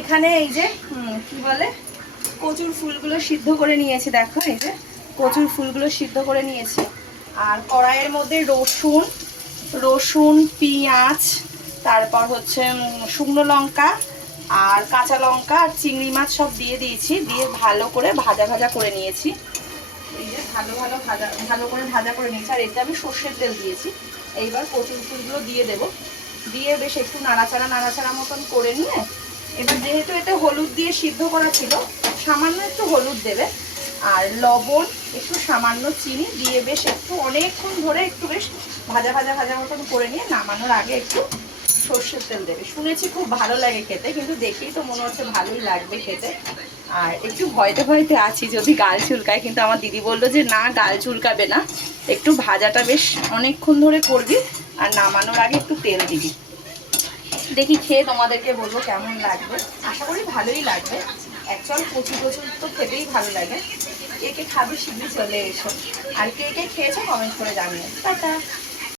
এখানে এই যে কি বলে? কচুর ফুলগুলো সিদ্ধ করে নিয়েছি, দেখো, এই যে। কচুর ফুলগুলো সিদ্ধ করে নিয়েছি। আর কড়াইয়ের মধ্যে রসুন রসুন, পেঁয়াজ, তারপর হচ্ছে শুকনো লঙ্কা আর কাঁচা লঙ্কা আর চিংড়ি মাছ সব দিয়ে দিয়েছি। দিয়ে ভালো করে ভাজা ভাজা করে নিয়েছি। এই যে ভালো ভালো ভাজা, ভালো করে ভাজা করে নিয়েছি। আর এতে আমি সর্ষের তেল দিয়েছি। এইবার কচুর ফুলগুলো দিয়ে দেব। দিয়ে বেশ একটু নাড়াচাড়া নাড়াচাড়া মতন করে নিয়ে এবার যেহেতু এতে হলুদ দিয়ে সিদ্ধ করা ছিল, সামান্য একটু হলুদ দেবে। আর লবণ, একটু সামান্য চিনি দিয়ে বেশ একটু অনেকক্ষণ ধরে একটু বেশ ভাজা ভাজা ভাজা মতন করে নিয়ে নামানোর আগে একটু সর্ষের তেল দেবে। শুনেছি খুব ভালো লাগে খেতে, কিন্তু দেখেই তো মনে হচ্ছে ভালোই লাগবে খেতে। আর একটু ভয়তে ভয়তে আছি যদি গাল চুলকায়, কিন্তু আমার দিদি বলল যে, না, গাল চুলকাবে না। একটু ভাজাটা বেশ অনেকক্ষণ ধরে করবি আর নামানোর আগে একটু তেল দিবি। দেখি খেয়ে তোমাদেরকে বলব কেমন লাগবে। আশা করি ভালোই লাগবে। অ্যাকচুয়াল কচু কচুর তো খেতেই ভালো লাগে। কে কে খাবে শীঘ্রই চলে এসো। আর কে কে খেয়েছো কমেন্ট করে জানিও। টাটা।